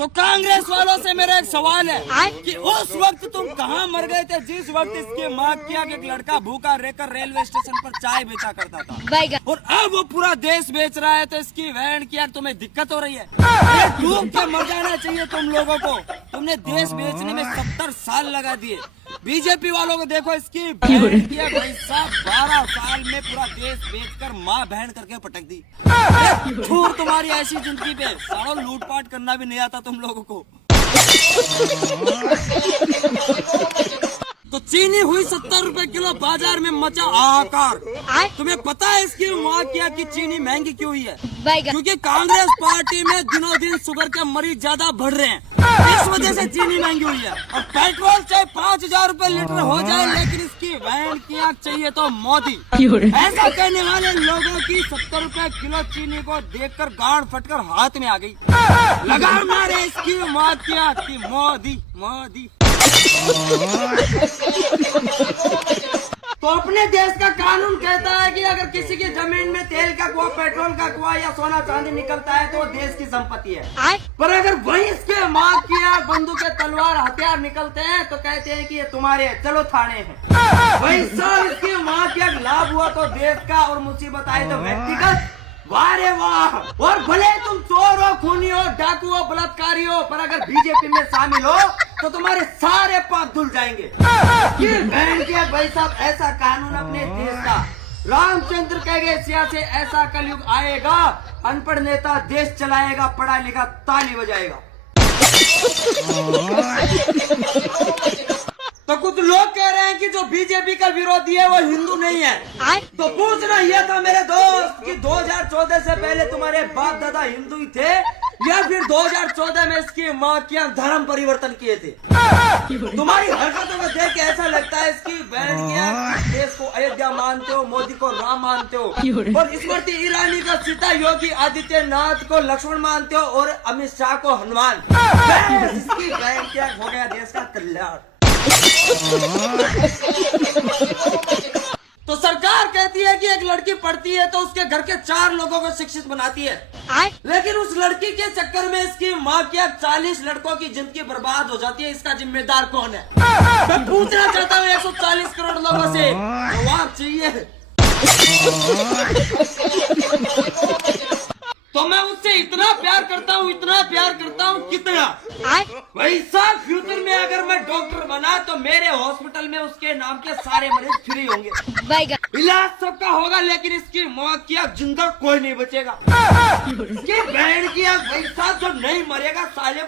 तो कांग्रेस वालों से मेरा एक सवाल है कि उस वक्त तुम कहाँ मर गए थे जिस वक्त इसकी माँ किया कि एक लड़का भूखा रहकर रेलवे स्टेशन पर चाय बेचा करता था, और अब वो पूरा देश बेच रहा है। तो इसकी वैन किया तुम्हें दिक्कत हो रही है? डूब के मर जाना चाहिए तुम लोगों को। तुमने देश बेचने में 70 साल लगा दिए। बीजेपी वालों को देखो, इसकी बहन किया भाई साहब 12 साल में पूरा देश बेचकर माँ बहन करके पटक दी। छूर तुम्हारी ऐसी जिंदगी पे सालों लूटपाट करना भी नहीं आता तुम लोगों को। तो चीनी हुई 70 रुपए किलो, बाजार में मचा हाहाकार। तुम्हें पता है इसकी माँ क्या की चीनी महंगी क्यों हुई है? क्योंकि कांग्रेस पार्टी में दिनों दिन शुगर के मरीज ज्यादा बढ़ रहे हैं, इस वजह से चीनी महंगी हुई है। और पेट्रोल चाहे 5000 रुपए लीटर हो जाए, लेकिन इसकी वैन की आग चाहिए तो मोदी। ऐसा कहने वाले लोगों की 70 रुपए किलो चीनी को देखकर गांड फटकर हाथ में आ गई। लगाम मारे इसकी माँ की आग की मोदी मोदी। तो अपने देश का कानून कहता है कि अगर किसी की जमीन में तेल का कुआं, पेट्रोल का कुआं या सोना चांदी निकलता है तो देश की संपत्ति है। पर अगर वही इसके माँ की आग, बंदूक, तलवार, हथियार निकलते हैं तो कहते हैं कि ये तुम्हारे, चलो थाने हैं। वही सब इसकी माँ की आग लाभ हुआ तो देश का, और मुसीबत आई तो व्यक्तिगत। वाह रे वाह। और भले तुम चोर हो, खूनी हो, डाकू हो, बलात्कारी हो, पर अगर बीजेपी में शामिल हो तो तुम्हारे सारे पाप धुल जाएंगे। बहन के भाई साहब, ऐसा कानून अपने देश का। रामचंद्र कह गए सियासी ऐसा कलयुग आएगा, अनपढ़ नेता देश चलाएगा, पढ़ा लिखा ताली बजाएगा। तो कुछ लोग कह रहे हैं कि जो बीजेपी का विरोधी है वो हिंदू नहीं है। तो पूछना यह था मेरे दोस्त कि 2014 से पहले तुम्हारे बाप दादा हिंदू ही थे या फिर 2014 में इसकी माँ की धर्म परिवर्तन किए थे? तुम्हारी हरकतों को देख के ऐसा लगता है इसकी बहन की देश को अयोध्या मानते हो, मोदी को राम मानते हो, और स्मृति ईरानी को सीता, योगी आदित्यनाथ को लक्ष्मण मानते हो, और अमित शाह को हनुमान। इसकी बहन क्या हो गया देश का कल्याण। तो सरकार कहती है कि एक लड़की पढ़ती है तो उसके घर के 4 लोगों को शिक्षित बनाती है, लेकिन उस लड़की के चक्कर में इसकी माँ के 40 लड़कों की जिंदगी बर्बाद हो जाती है। इसका जिम्मेदार कौन है? मैं पूछना चाहता हूँ 140 करोड़ लोगों से, जवाब चाहिए। तो मैं उससे इतना प्यार करता हूँ, इतना प्यार करता हूँ, कितना भाई साहब, फ्यूचर में अगर मैं डॉक्टर बना तो मेरे हॉस्पिटल में उसके नाम के सारे मरीज फ्री होंगे। इलाज सबका होगा, लेकिन इसकी माँ की आग जिंदा कोई नहीं बचेगा। इसकी बहन की आग भाई साहब जब नहीं मरेगा साले